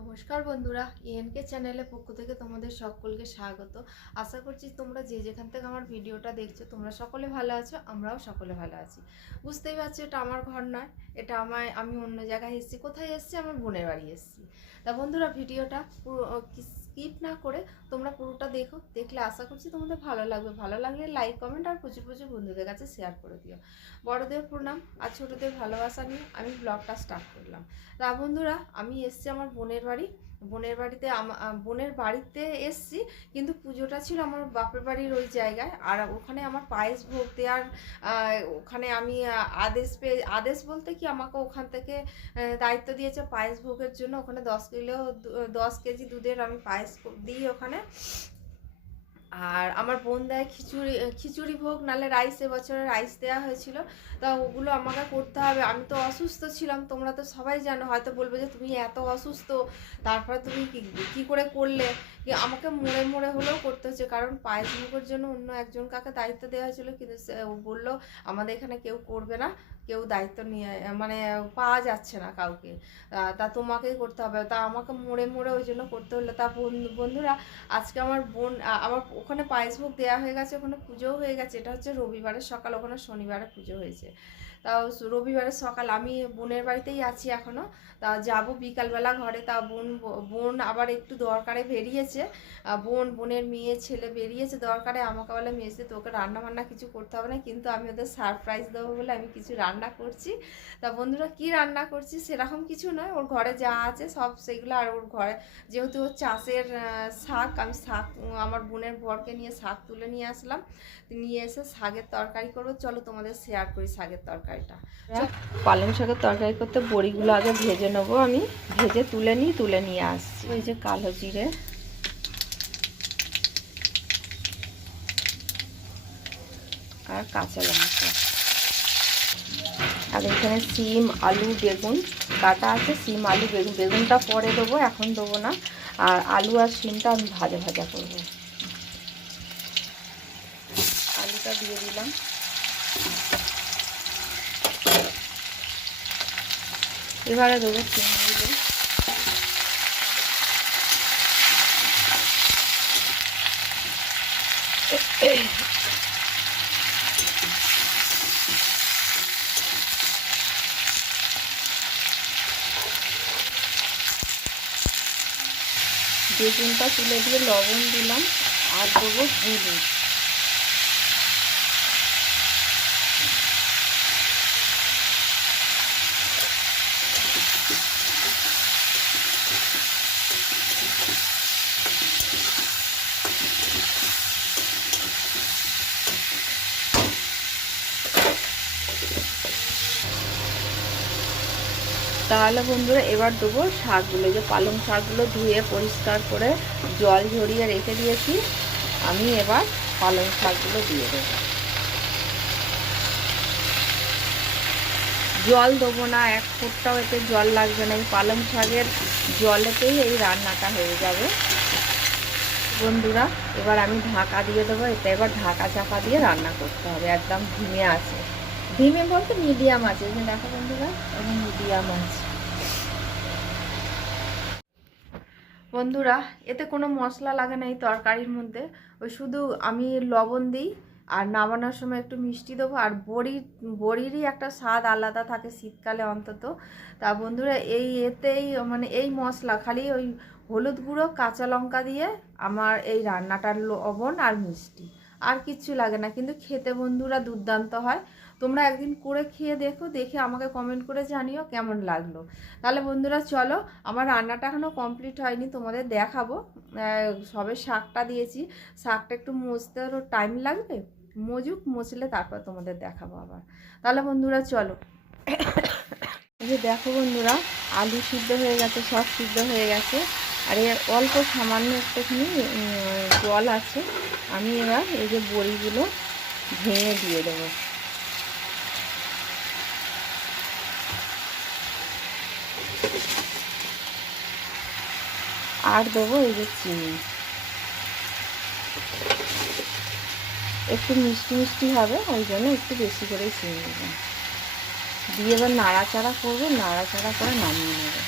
নমস্কার বন্ধুরা, এএনকে চ্যানেলের পক্ষ থেকে তোমাদের সকলকে স্বাগত। আশা করছি তোমরা যে যেখান থেকে আমার ভিডিওটা দেখছো তোমরা সকলে ভালো আছো, আমরাও সকলে ভালো আছি। বুঝতেই পারছো এটা আমার ঘর নয়, এটা আমি অন্য জায়গায় এসেছি। কোথায় এসেছি? আমার বোনের বাড়ি এসেছি। তা বন্ধুরা ভিডিওটা পুরো স্কিপ না করে তোমরা পুরোটা দেখো, দেখলে আশা করছি তোমাদের ভালো লাগবে। ভালো লাগলে লাইক কমেন্ট আর প্রচুর প্রচুর বন্ধুদের কাছে শেয়ার করে দিও। বড়দের প্রণাম আর ছোটদের ভালোবাসা নিয়ে আমি ব্লগটা স্টার্ট করলাম। তা বন্ধুরা আমি এসছি আমার বোনের বাড়ি। বোনের বাড়িতে এসছি, কিন্তু পুজোটা ছিল আমার বাপের বাড়ির ওই জায়গায়। আর ওখানে আমার পায়েস ভোগ দেওয়ার ওখানে আমি আদেশ বলতে কি আমাকে ওখান থেকে দায়িত্ব দিয়েছে পায়েস ভোগের জন্য। ওখানে 10 কেজি দুধের আমি পায়েস দিই ওখানে। আর আমার বোন দেয় খিচুড়ি ভোগ, নালে রাইস, এবছরে রাইস দেওয়া হয়েছিল। তা ওগুলো আমাকে করতে হবে। আমি তো অসুস্থ ছিলাম, তোমরা তো সবাই জানো। হয়তো বলবে যে তুমি এত অসুস্থ, তারপরে তুমি কি করে করলে? আমাকে মোড়ে মোড়ে হলেও করতে হচ্ছে, কারণ পায়েস ভোগের জন্য অন্য একজন কাকে দায়িত্ব দেওয়া হয়েছিল, কিন্তু ও বললো আমাদের এখানে কেউ করবে না, কেউ দায়িত্ব নিয়ে মানে পাওয়া যাচ্ছে না কাউকে, তা তোমাকেই করতে হবে। তা আমাকে মোড়ে মোড়ে ওই জন্য করতে হলো। তা বন্ধুরা আজকে আমার বোন আমার ওখানে পায়েস ভোগ দেওয়া হয়ে গেছে, ওখানে পুজোও হয়ে গেছে। এটা হচ্ছে রবিবারের সকাল, ওখানে শনিবারে পুজো হয়েছে। তাও রবিবারের সকাল আমি বোনের বাড়িতেই আছি এখনও। তা যাব বিকালবেলা ঘরে। তা বোন আবার একটু দরকারে বেরিয়েছে। বোনের মেয়ে ছেলে বেরিয়েছে দরকারে। আমাকে বলে মেয়েছে তোকে রান্না বান্না কিছু করতে হবে না, কিন্তু আমি ওদের সারপ্রাইজ দেবো বলে আমি কিছু রান্না করছি। তা বন্ধুরা কি রান্না করছি সেরকম কিছু নয়, ওর ঘরে যা আছে সব সেগুলো। আর ওর ঘরে যেহেতু ওর চাষের শাক, আমি শাক আমার বোনের বরকে নিয়ে শাক তুলে নিয়ে আসলাম। নিয়ে এসে শাকের তরকারি করবো। চলো তোমাদের শেয়ার করি শাকের তরকারিটা। পালং শাকের তরকারি করতে বড়িগুলো আগে ভেজে নেবো। আমি ভেজে তুলে নিয়ে আসছি। ওই যে কালো জিরে আর কাঁচা লঙ্কা, আর এখানে সিম আলু বেগুন কাটা আছে। সিম আলু বেগুনটা পরে দেবো, এখন দেবো না। আর আলু আর সিমটা আমি ভাজা করবো। আলুটা দিয়ে দিলাম। এবারে দেবো সিমগুলো। বেগুনটা তুলে দিয়ে লবণ দিলাম আর দেবো হলুদ। তাহলে বন্ধুরা এবার দেবো শাকগুলো। যে পালং শাকগুলো ধুয়ে পরিষ্কার করে জল ঝরিয়ে রেখে দিয়েছি, আমি এবার পালং শাকগুলো দিয়ে দেবো। জল দেবো না, এক ফোঁটাও এতে জল লাগবে না। এই পালং শাকের জলেতেই এই রান্নাটা হয়ে যাবে বন্ধুরা। এবার আমি ঢাকা দিয়ে দেবো। এটা এবার ঢাকা চাপা দিয়ে রান্না করতে হবে, একদম ধিমে আছে। ধিমে বলতে মিডিয়াম আছে, যে দেখো বন্ধুরা এবং মিডিয়াম আছে। বন্ধুরা এতে কোনো মশলা লাগে না এই তরকারির মধ্যে, ওই শুধু আমি লবণ দিই আর নামানোর সময় একটু মিষ্টি দেবো। আর বড়িরই একটা স্বাদ আলাদা থাকে শীতকালে অন্তত। তা বন্ধুরা এতেই মানে এই মশলা খালি ওই হলুদ গুঁড়ো কাঁচা লঙ্কা দিয়ে আমার এই রান্নাটার লবণ আর মিষ্টি, আর কিচ্ছু লাগে না। কিন্তু খেতে বন্ধুরা দুর্দান্ত হয়। তোমরা একদিন করে খেয়ে দেখো, দেখে আমাকে কমেন্ট করে জানিও কেমন লাগলো। তাহলে বন্ধুরা চলো, আমার রান্নাটা এখনও কমপ্লিট হয়নি, তোমাদের দেখাবো। সবে শাকটা দিয়েছি, শাকটা একটু মুছতেও টাইম লাগবে, মুছলে তারপর তোমাদের দেখাবো আবার। তাহলে বন্ধুরা চলো। এই যে দেখো বন্ধুরা আলু সিদ্ধ হয়ে গেছে, সব সিদ্ধ হয়ে গেছে। আর এর অল্প সামান্য একটুখানি জল আছে। আমি এবার এই যে বড়িগুলো ভেঙে দিয়ে দেবো। আর দেবো এই যে চিনি, একটু মিষ্টি মিষ্টি হবে, ওই জন্য একটু বেশি করেই চিনি দেবো। দিয়ে এবার নাড়াচাড়া করবো, নাড়াচাড়া করে নামিয়ে নেবো।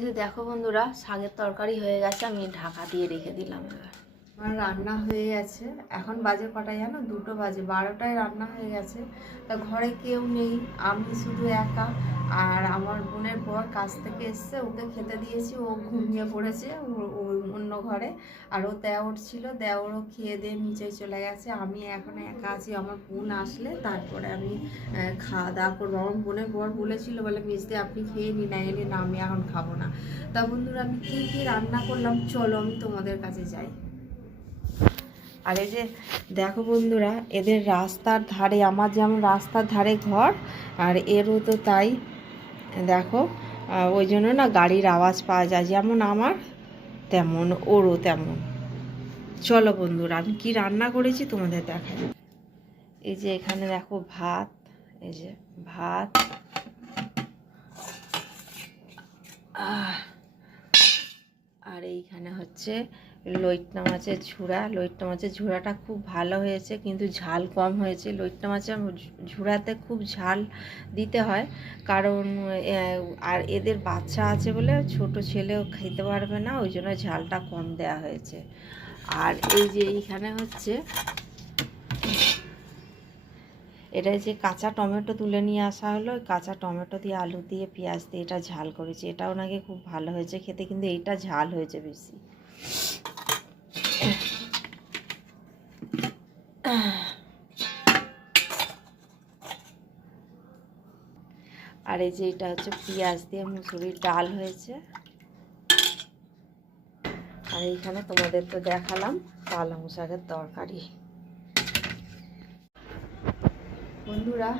এই যে দেখো বন্ধুরা, শাকের তরকারি হয়ে গেছে, আমি ঢাকা দিয়ে রেখে দিলাম। এবার আমার রান্না হয়ে গেছে, এখন বাজে কটা জানো, 2টো বাজে, 12টায় রান্না হয়ে গেছে। তা ঘরে কেউ নেই, আমি শুধু একা। আর আমার বোনের বর কাজ থেকে এসছে, ওকে খেতে দিয়েছি, ও ঘুমিয়ে পড়েছে অন্য ঘরে। আর ও দেওর ছিল, দেওরও খেয়ে দিয়ে নিচে চলে গেছে। আমি এখন একা আছি, আমার বোন আসলে তারপরে আমি খাওয়া দাওয়া করবো। আমার বোনের বর বলেছিল, বলে মিষ্টি আপনি খেয়ে নি, না এলে না আমি এখন খাবো না। তা বন্ধুরা, আমি কী কী রান্না করলাম চলো আমি তোমাদের কাছে যাই। আর এই যে দেখো বন্ধুরা, এদের রাস্তার ধারে, আমার যেমন রাস্তার ধারে ঘর, আর এরও তো তাই। দেখো ওই জন্য না গাড়ির আওয়াজ পাওয়া যায়, যেমন আমার তেমন ওরও তেমন। চলো বন্ধুরা, আমি কি রান্না করেছি তোমাদের দেখাই। এই যে এখানে দেখো ভাত, এই যে ভাত, আর এইখানে হচ্ছে লইট্টা মাছের ঝুড়া। লইট্টা মাছের ঝুড়াটা খুব ভালো হয়েছে, কিন্তু ঝাল কম হয়েছে। লইট্টা মাছের ঝুড়াতে খুব ঝাল দিতে হয়, কারণ আর এদের বাচ্চা আছে বলে ছোট ছেলেও খেতে পারবে না, ওই জন্য ঝালটা কম দেওয়া হয়েছে। আর এই যে এইখানে হচ্ছে, এটা যে কাঁচা টমেটো তুলে নিয়ে আসা হলো, কাঁচা টমেটো দিয়ে আলু দিয়ে পেঁয়াজ দিয়ে এটা ঝাল করেছি। এটাও নাকি খুব ভালো হয়েছে খেতে, কিন্তু এইটা ঝাল হয়েছে বেশি। আর এই যে এটা হচ্ছে পেঁয়াজ দিয়ে মুসুরির ডাল হয়েছে। আর এইখানে তোমাদের তো দেখালাম পালং শাকের তরকারি। বন্ধুরা,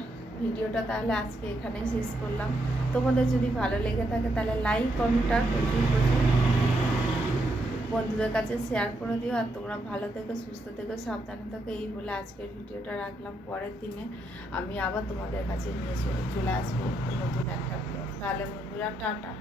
ভিডিওটা তাহলে আজকে এখানে শেষ করলাম। তোমাদের যদি ভালো লেগে থাকে তাহলে লাইক কমেন্ট আর প্রচুর বন্ধুদের কাছে শেয়ার করে দিও। আর তোমরা ভালো থেকো, সুস্থ থেকো, সাবধানে থেকো, এই বলে আজকের ভিডিওটা রাখলাম। পরের দিনে আমি আবার তোমাদের কাছে নিয়ে চলে আসবো নতুন একটা ব্লগ। তাহলে বন্ধুরা, টাটা।